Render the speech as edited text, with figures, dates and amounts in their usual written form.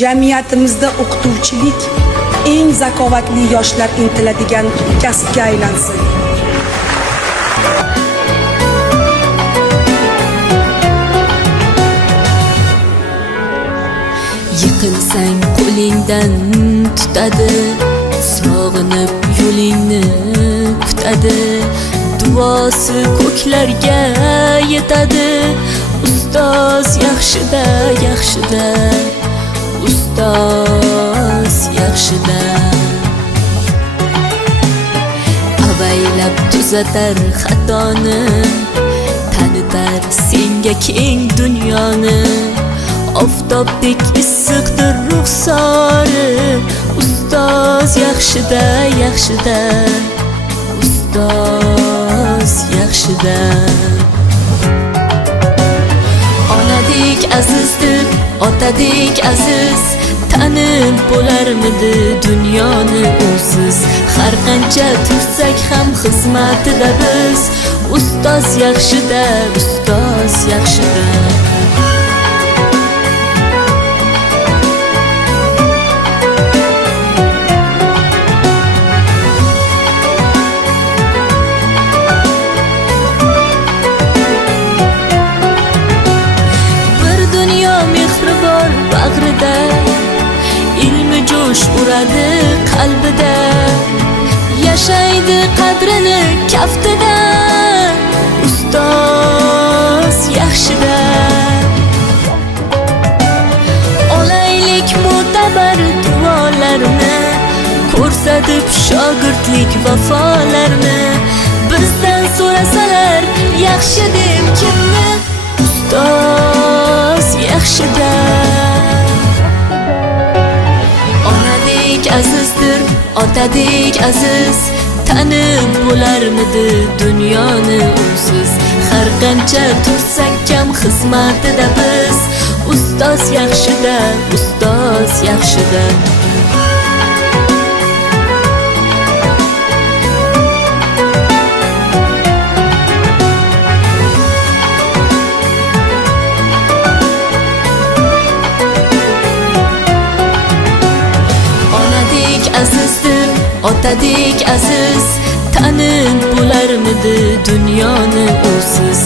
Jamiyatimizda o'qituvchilik eng zakovatli yoshlar intiladigan kasbga aylansin. Yiqilsang qo'lingdan tutadi, sog'inib yo'lingni kutadi, duosi ko'klarga yetadi. Ustoz yaxshida, yaxshida, ustoz yaxshida. Avaylab tuzatar xatoni, tanitar senga keng dunyoni. Oftobdek issiqdir ruxsori, ustoz yaxshida, yaxshida, ustoz yaxshida. Onadek azizdir, otadek aziz, tanib bo'larmidi dunyoni usiz. Har qancha tursak ham xizmatida biz, ustoz yaxshida, ustoz yaxshida. Bag'rida ilmi jo'sh uradi qalbida, yashaydi qadrini kaftida, ustoz yaxshida. Olaylik mo'tabar duolarni, ko'rsatib shogirdlik vafolarni. Bizdan so'rasalar yaxshi deb kimni, ustoz yaxshida. Onadek azizdir, otadek aziz, tanib bo'larmidi dunyoni usiz. Har qancha tursak kam xizmatida biz, ustoz yaxshida, ustoz yaxshida. Azizdir, otadek aziz, tanib bo'larmidi dunyoni usiz.